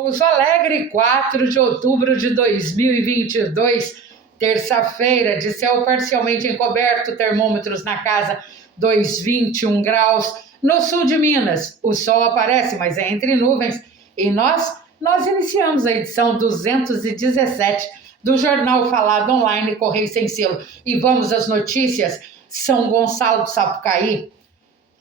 Pouso Alegre, 4 de outubro de 2022, terça-feira, de céu parcialmente encoberto, termômetros na casa 2,21 graus. No sul de Minas, o sol aparece, mas é entre nuvens. E nós iniciamos a edição 217 do Jornal Falado Online Correio Sem Selo. E vamos às notícias. São Gonçalo do Sapucaí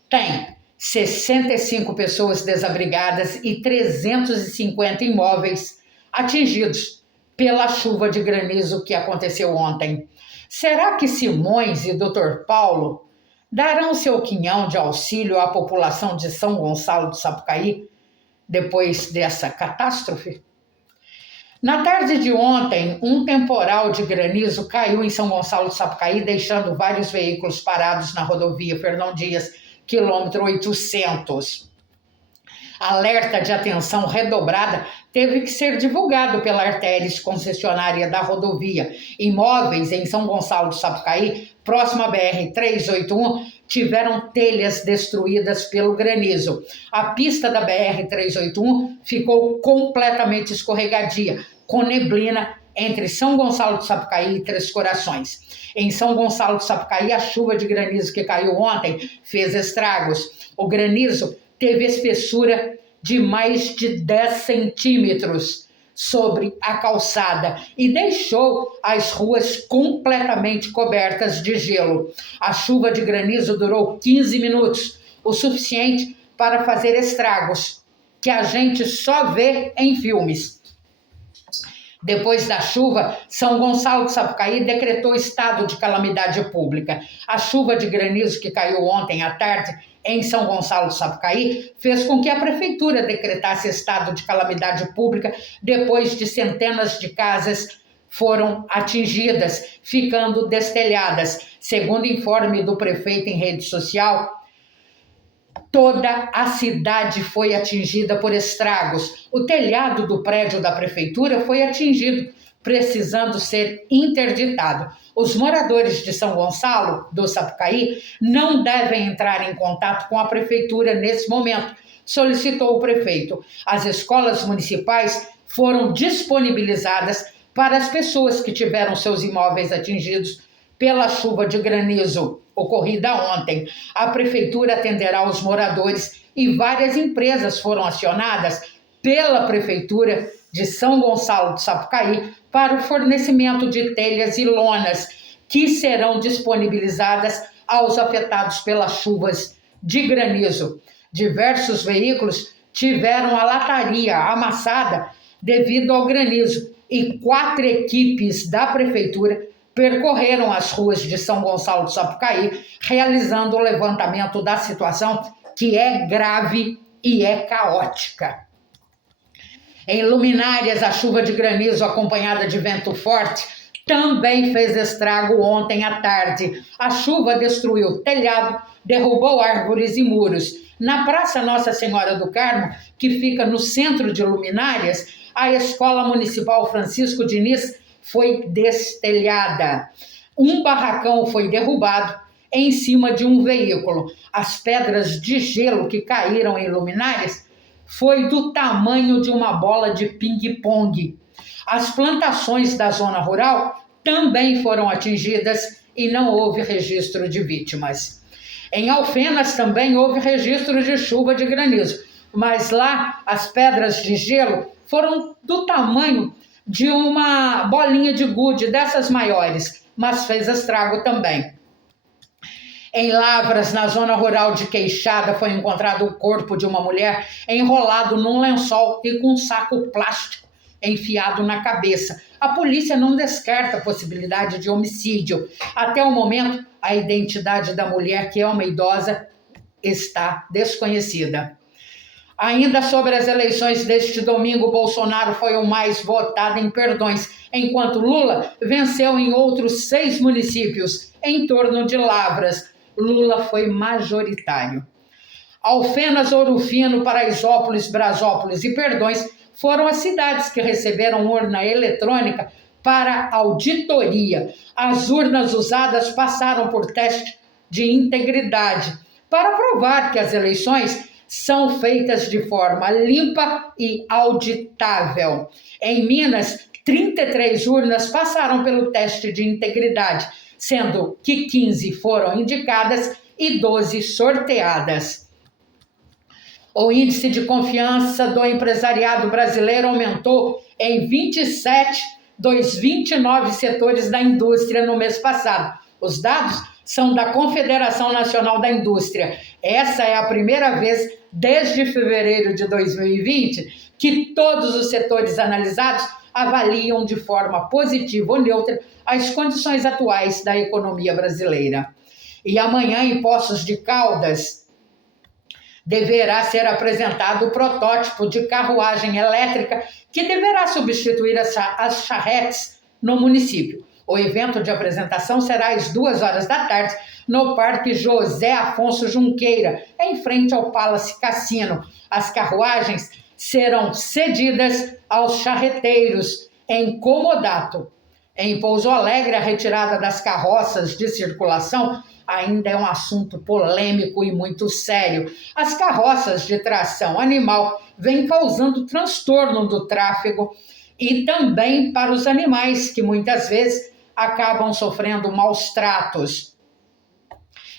tem 65 pessoas desabrigadas e 350 imóveis atingidos pela chuva de granizo que aconteceu ontem. Será que Simões e Dr. Paulo darão seu quinhão de auxílio à população de São Gonçalo do Sapucaí depois dessa catástrofe? Na tarde de ontem, um temporal de granizo caiu em São Gonçalo do Sapucaí, deixando vários veículos parados na rodovia Fernão Dias, quilômetro 800. Alerta de atenção redobrada teve que ser divulgado pela Artéris, concessionária da rodovia. Imóveis em São Gonçalo do Sapucaí, próximo à BR-381, tiveram telhas destruídas pelo granizo. A pista da BR-381 ficou completamente escorregadia, com neblina entre São Gonçalo do Sapucaí e Três Corações. Em São Gonçalo do Sapucaí, a chuva de granizo que caiu ontem fez estragos. O granizo teve espessura de mais de 10 centímetros sobre a calçada e deixou as ruas completamente cobertas de gelo. A chuva de granizo durou 15 minutos, o suficiente para fazer estragos que a gente só vê em filmes. Depois da chuva, São Gonçalo do Sapucaí decretou estado de calamidade pública. A chuva de granizo que caiu ontem à tarde em São Gonçalo do Sapucaí fez com que a prefeitura decretasse estado de calamidade pública depois de centenas de casas foram atingidas, ficando destelhadas. Segundo informe do prefeito em rede social, toda a cidade foi atingida por estragos. O telhado do prédio da prefeitura foi atingido, precisando ser interditado. Os moradores de São Gonçalo do Sapucaí não devem entrar em contato com a prefeitura nesse momento, solicitou o prefeito. As escolas municipais foram disponibilizadas para as pessoas que tiveram seus imóveis atingidos pela chuva de granizo ocorrida ontem. A prefeitura atenderá os moradores e várias empresas foram acionadas pela prefeitura de São Gonçalo do Sapucaí para o fornecimento de telhas e lonas que serão disponibilizadas aos afetados pelas chuvas de granizo. Diversos veículos tiveram a lataria amassada devido ao granizo e 4 equipes da prefeitura percorreram as ruas de São Gonçalo do Sapucaí, realizando o levantamento da situação, que é grave e é caótica. Em Luminárias, a chuva de granizo acompanhada de vento forte também fez estrago ontem à tarde. A chuva destruiu telhado, derrubou árvores e muros. Na Praça Nossa Senhora do Carmo, que fica no centro de Luminárias, a Escola Municipal Francisco Diniz foi destelhada. Um barracão foi derrubado em cima de um veículo. As pedras de gelo que caíram em Luminárias foi do tamanho de uma bola de ping-pong. As plantações da zona rural também foram atingidas e não houve registro de vítimas. Em Alfenas também houve registro de chuva de granizo, mas lá as pedras de gelo foram do tamanho de uma bolinha de gude, dessas maiores, mas fez estrago também. Em Lavras, na zona rural de Queixada, foi encontrado o corpo de uma mulher enrolado num lençol e com um saco plástico enfiado na cabeça. A polícia não descarta a possibilidade de homicídio. Até o momento, a identidade da mulher, que é uma idosa, está desconhecida. Ainda sobre as eleições deste domingo, Bolsonaro foi o mais votado em perdões, enquanto Lula venceu em outros 6 municípios, em torno de Lavras. Lula foi majoritário. Alfenas, Ouro Fino, Paraisópolis, Brasópolis e Perdões foram as cidades que receberam urna eletrônica para auditoria. As urnas usadas passaram por teste de integridade para provar que as eleições são feitas de forma limpa e auditável. Em Minas, 33 urnas passaram pelo teste de integridade, sendo que 15 foram indicadas e 12 sorteadas. O índice de confiança do empresariado brasileiro aumentou em 27 dos 29 setores da indústria no mês passado. Os dados são da Confederação Nacional da Indústria. Essa é a primeira vez desde fevereiro de 2020 que todos os setores analisados avaliam de forma positiva ou neutra as condições atuais da economia brasileira. E amanhã, em Poços de Caldas, deverá ser apresentado o protótipo de carruagem elétrica que deverá substituir as charretes no município. O evento de apresentação será às 14h no Parque José Afonso Junqueira, em frente ao Palace Cassino. As carruagens serão cedidas aos charreteiros em comodato. Em Pouso Alegre, a retirada das carroças de circulação ainda é um assunto polêmico e muito sério. As carroças de tração animal vêm causando transtorno do tráfego e também para os animais, que muitas vezes acabam sofrendo maus tratos.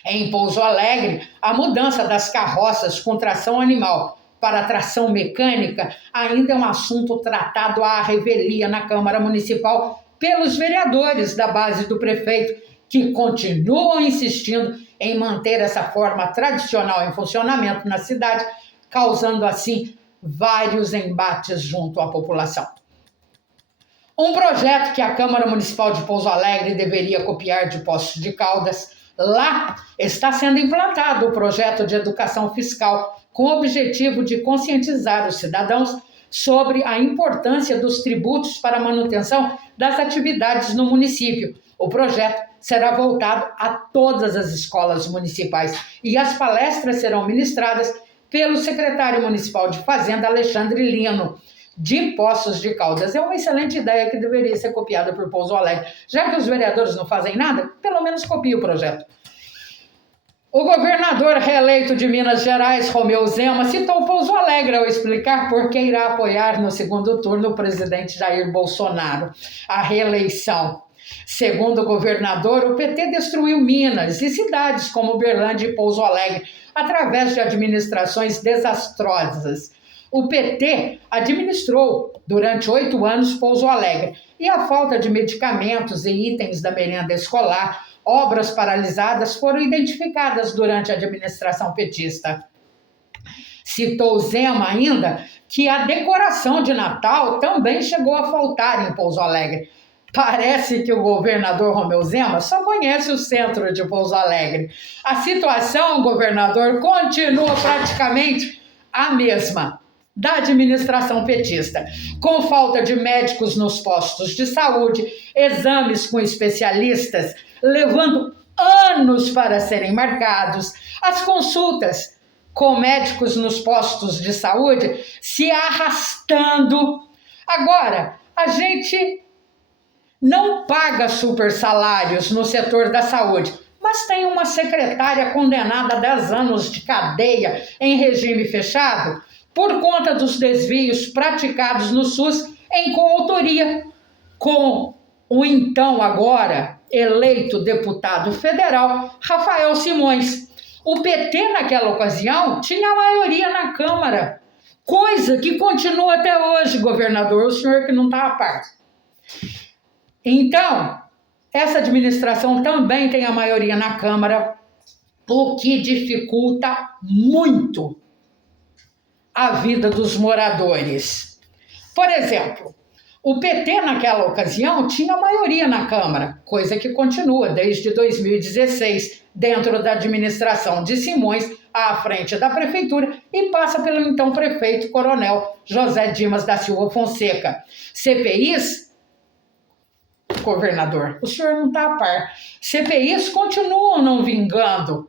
Em Pouso Alegre, a mudança das carroças com tração animal para tração mecânica ainda é um assunto tratado à revelia na Câmara Municipal pelos vereadores da base do prefeito, que continuam insistindo em manter essa forma tradicional em funcionamento na cidade, causando assim vários embates junto à população. Um projeto que a Câmara Municipal de Pouso Alegre deveria copiar de Poços de Caldas, lá está sendo implantado o projeto de educação fiscal, com o objetivo de conscientizar os cidadãos sobre a importância dos tributos para a manutenção das atividades no município. O projeto será voltado a todas as escolas municipais e as palestras serão ministradas pelo secretário municipal de Fazenda, Alexandre Lino, de Poços de Caldas. É uma excelente ideia que deveria ser copiada por Pouso Alegre. Já que os vereadores não fazem nada, pelo menos copie o projeto. O governador reeleito de Minas Gerais, Romeu Zema, citou Pouso Alegre ao explicar por que irá apoiar no segundo turno o presidente Jair Bolsonaro a reeleição. Segundo o governador, o PT destruiu Minas e cidades como Uberlândia e Pouso Alegre através de administrações desastrosas. O PT administrou durante 8 anos Pouso Alegre e a falta de medicamentos e itens da merenda escolar, obras paralisadas foram identificadas durante a administração petista. Citou Zema ainda que a decoração de Natal também chegou a faltar em Pouso Alegre. Parece que o governador Romeu Zema só conhece o centro de Pouso Alegre. A situação, governador, continua praticamente a mesma da administração petista, com falta de médicos nos postos de saúde, exames com especialistas levando anos para serem marcados, as consultas com médicos nos postos de saúde se arrastando. Agora, a gente não paga super salários no setor da saúde, mas tem uma secretária condenada a 10 anos de cadeia em regime fechado por conta dos desvios praticados no SUS em coautoria com o então agora eleito deputado federal Rafael Simões. O PT naquela ocasião tinha a maioria na Câmara, coisa que continua até hoje, governador, o senhor que não está a par. Então, essa administração também tem a maioria na Câmara, o que dificulta muito a vida dos moradores. Por exemplo, o PT naquela ocasião tinha a maioria na Câmara, coisa que continua desde 2016, dentro da administração de Simões, à frente da Prefeitura, e passa pelo então prefeito Coronel José Dimas da Silva Fonseca. CPIs, governador, o senhor não está a par, CPIs continuam não vingando,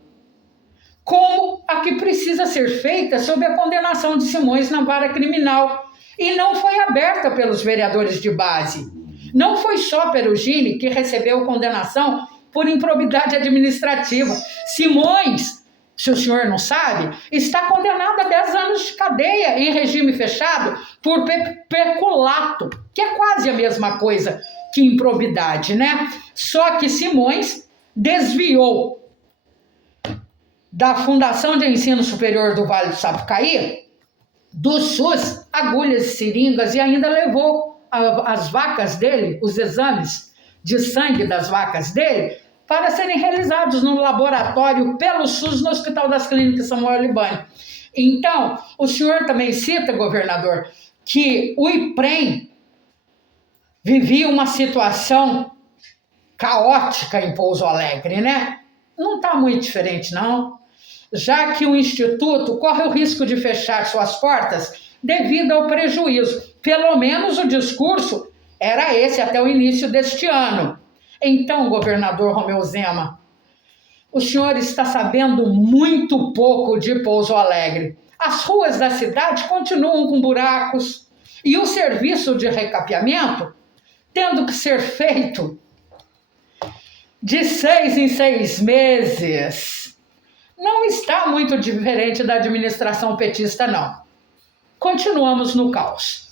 como a que precisa ser feita sob a condenação de Simões na vara criminal, e não foi aberta pelos vereadores de base. Não foi só Perugini que recebeu condenação por improbidade administrativa. Simões se o senhor não sabe, está condenado a 10 anos de cadeia em regime fechado por peculato, que é quase a mesma coisa que improbidade, né? Só que Simões desviou da Fundação de Ensino Superior do Vale do Sapucaí, do SUS, agulhas e seringas, e ainda levou as vacas dele, os exames de sangue das vacas dele, para serem realizados no laboratório pelo SUS no Hospital das Clínicas Samuel Libânio. Então, o senhor também cita, governador, que o IPREM vivia uma situação caótica em Pouso Alegre, né? Não está muito diferente, não, já que o Instituto corre o risco de fechar suas portas devido ao prejuízo. Pelo menos o discurso era esse até o início deste ano. Então, governador Romeu Zema, o senhor está sabendo muito pouco de Pouso Alegre. As ruas da cidade continuam com buracos e o serviço de recapeamento tendo que ser feito de 6 em 6 meses. Não está muito diferente da administração petista, não. Continuamos no caos.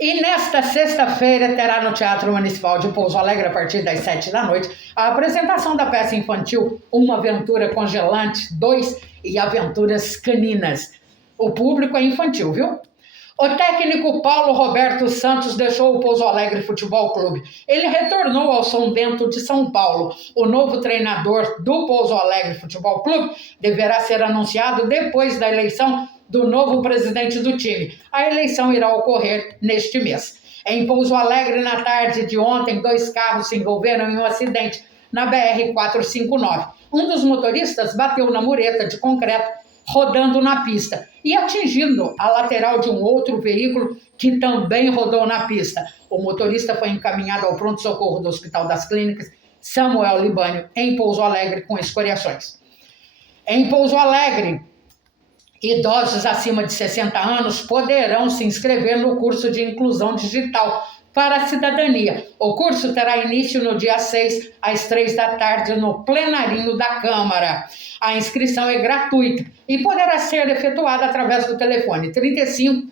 E nesta sexta-feira terá no Teatro Municipal de Pouso Alegre, a partir das 7 da noite, a apresentação da peça infantil Uma Aventura Congelante 2 e Aventuras Caninas. O público é infantil, viu? O técnico Paulo Roberto Santos deixou o Pouso Alegre Futebol Clube. Ele retornou ao São Bento de São Paulo. O novo treinador do Pouso Alegre Futebol Clube deverá ser anunciado depois da eleição do novo presidente do time. A eleição irá ocorrer neste mês. Em Pouso Alegre, na tarde de ontem, 2 carros se envolveram em um acidente na BR-459. Um dos motoristas bateu na mureta de concreto rodando na pista e atingindo a lateral de um outro veículo que também rodou na pista. O motorista foi encaminhado ao pronto-socorro do Hospital das Clínicas Samuel Libânio, em Pouso Alegre, com escoriações. Em Pouso Alegre, idosos acima de 60 anos poderão se inscrever no curso de Inclusão Digital para a Cidadania. O curso terá início no dia 6, às 3 da tarde, no plenarinho da Câmara. A inscrição é gratuita e poderá ser efetuada através do telefone 35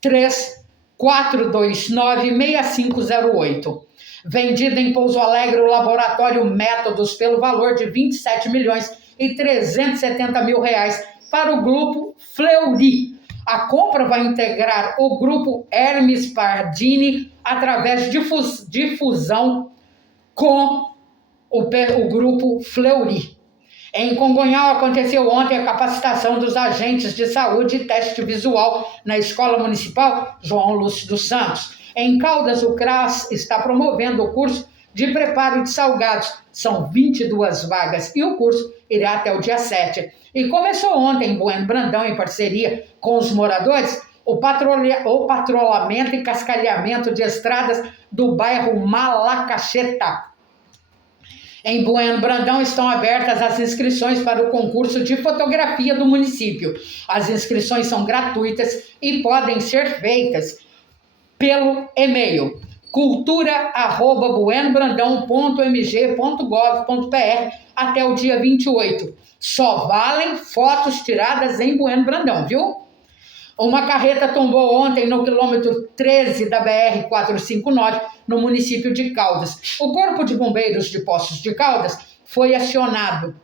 3429 6508. Vendido em Pouso Alegre o laboratório Métodos pelo valor de R$27.370.000 para o grupo Fleury. A compra vai integrar o grupo Hermes Pardini através de fusão com o grupo Fleury. Em Congonhal aconteceu ontem a capacitação dos agentes de saúde e teste visual na Escola Municipal João Lúcio dos Santos. Em Caldas, o CRAS está promovendo o curso de preparo de salgados. São 22 vagas e o curso irá até o dia 7. E começou ontem em Bueno Brandão, em parceria com os moradores, o patrulhamento e cascalhamento de estradas do bairro Malacacheta. Em Bueno Brandão estão abertas as inscrições para o concurso de fotografia do município. As inscrições são gratuitas e podem ser feitas pelo e-mail cultura@buenobrandão.mg.gov.br até o dia 28. Só valem fotos tiradas em Bueno Brandão, viu? Uma carreta tombou ontem no quilômetro 13 da BR-459, no município de Caldas. O Corpo de Bombeiros de Poços de Caldas foi acionado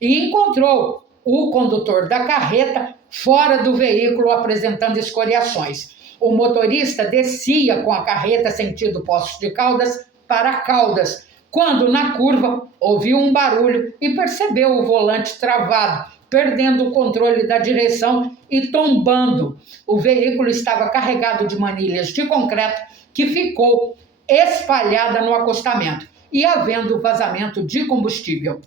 e encontrou o condutor da carreta fora do veículo apresentando escoriações. O motorista descia com a carreta sentido Poços de Caldas para Caldas, quando na curva ouviu um barulho e percebeu o volante travado, perdendo o controle da direção e tombando. O veículo estava carregado de manilhas de concreto que ficou espalhada no acostamento e havendo vazamento de combustível.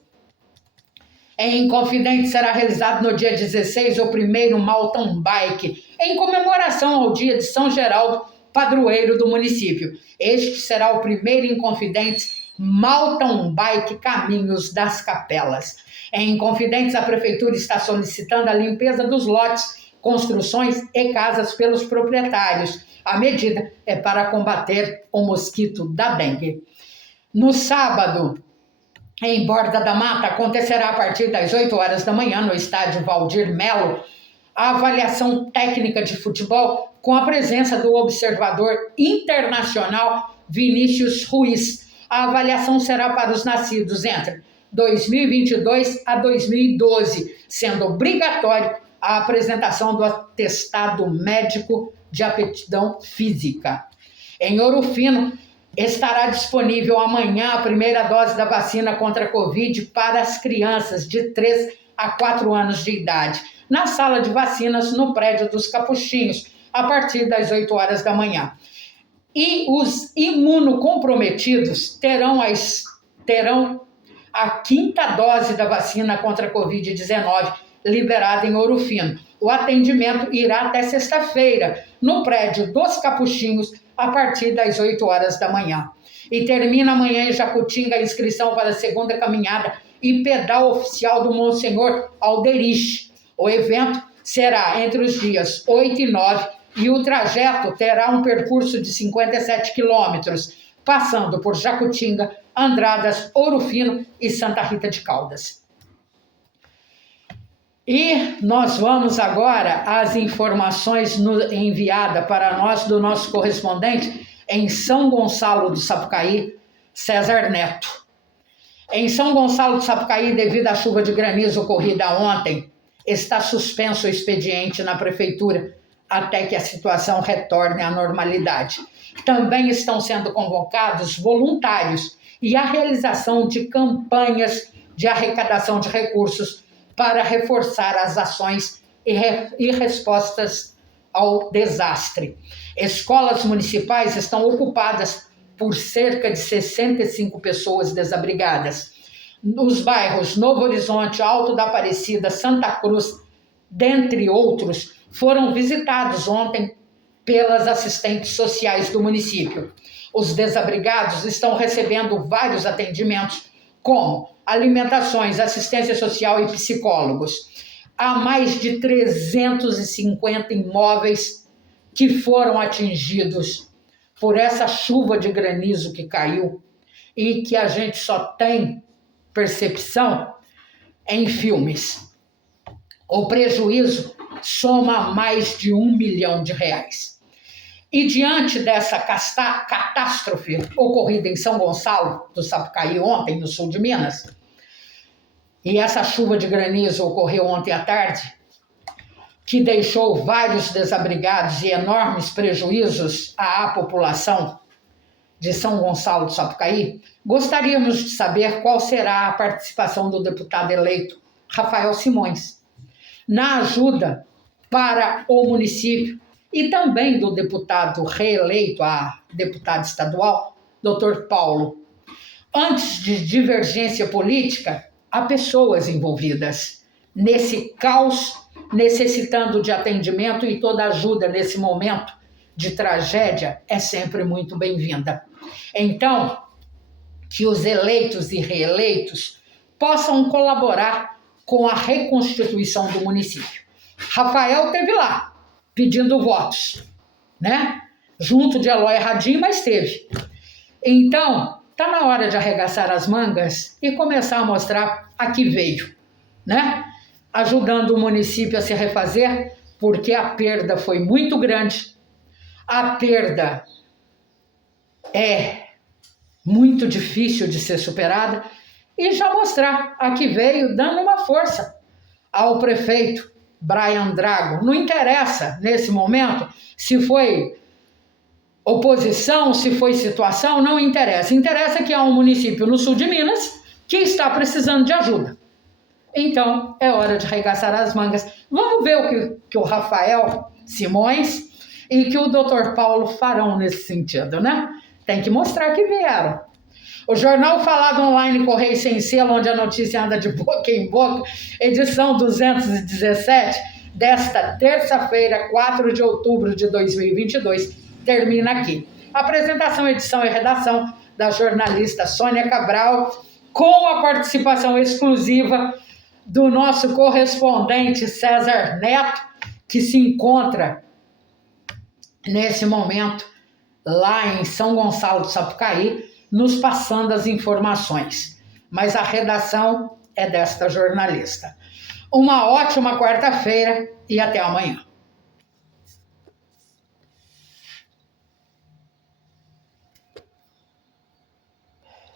Em Confidente será realizado no dia 16 o primeiro mountain bike, em comemoração ao dia de São Geraldo, padroeiro do município. Este será o primeiro em Confidentes mountain bike Caminhos das Capelas. Em Confidentes, a prefeitura está solicitando a limpeza dos lotes, construções e casas pelos proprietários. A medida é para combater o mosquito da dengue. No sábado, em Borda da Mata, acontecerá a partir das 8 horas da manhã no estádio Valdir Melo a avaliação técnica de futebol com a presença do observador internacional Vinícius Ruiz. A avaliação será para os nascidos entre 2022 a 2012, sendo obrigatório a apresentação do atestado médico de aptidão física. Em Ouro Fino, estará disponível amanhã a primeira dose da vacina contra a Covid para as crianças de 3 a 4 anos de idade, na sala de vacinas no prédio dos Capuchinhos, a partir das 8 horas da manhã. E os imunocomprometidos terão a 5ª dose da vacina contra a Covid-19 liberada em Ouro Fino. O atendimento irá até sexta-feira, no prédio dos Capuchinhos, a partir das 8 horas da manhã. E termina amanhã em Jacutinga a inscrição para a segunda caminhada e pedal oficial do Monsenhor Alderich. O evento será entre os dias 8 e 9 e o trajeto terá um percurso de 57 quilômetros, passando por Jacutinga, Andradas, Ouro Fino e Santa Rita de Caldas. E nós vamos agora às informações enviadas para nós do nosso correspondente em São Gonçalo do Sapucaí, César Neto. Em São Gonçalo do Sapucaí, devido à chuva de granizo ocorrida ontem, está suspenso o expediente na prefeitura até que a situação retorne à normalidade. Também estão sendo convocados voluntários e a realização de campanhas de arrecadação de recursos para reforçar as ações e respostas ao desastre. Escolas municipais estão ocupadas por cerca de 65 pessoas desabrigadas. Nos bairros Novo Horizonte, Alto da Aparecida, Santa Cruz, dentre outros, foram visitados ontem pelas assistentes sociais do município. Os desabrigados estão recebendo vários atendimentos, como alimentações, assistência social e psicólogos. Há mais de 350 imóveis que foram atingidos por essa chuva de granizo que caiu e que a gente só tem percepção em filmes. O prejuízo soma mais de R$1 milhão. E diante dessa catástrofe ocorrida em São Gonçalo do Sapucaí ontem, no sul de Minas, e essa chuva de granizo ocorreu ontem à tarde, que deixou vários desabrigados e enormes prejuízos à população de São Gonçalo do Sapucaí, gostaríamos de saber qual será a participação do deputado eleito Rafael Simões na ajuda para o município e também do deputado reeleito, a deputada estadual, Dr. Paulo. Antes de divergência política, há pessoas envolvidas nesse caos, necessitando de atendimento, e toda ajuda nesse momento de tragédia é sempre muito bem-vinda. Então, que os eleitos e reeleitos possam colaborar com a reconstituição do município. Rafael esteve lá, pedindo votos, né? Junto de Eloy Radim, mas teve. Então, está na hora de arregaçar as mangas e começar a mostrar a que veio, né? Ajudando o município a se refazer, porque a perda foi muito grande, a perda é muito difícil de ser superada, e já mostrar a que veio, dando uma força ao prefeito Brian Drago. Não interessa, nesse momento, se foi oposição, se foi situação, não interessa. Interessa que há um município no sul de Minas que está precisando de ajuda. Então, é hora de arregaçar as mangas. Vamos ver o que o Rafael Simões e que o Dr. Paulo farão nesse sentido, né? Tem que mostrar que vieram. O Jornal Falado Online Correio Sem Selo, onde a notícia anda de boca em boca, edição 217, desta terça-feira, 4 de outubro de 2022, termina aqui. Apresentação, edição e redação da jornalista Sônia Cabral, com a participação exclusiva do nosso correspondente César Neto, que se encontra nesse momento lá em São Gonçalo do Sapucaí, nos passando as informações. mas a redação é desta jornalista. Uma ótima quarta-feira e até amanhã.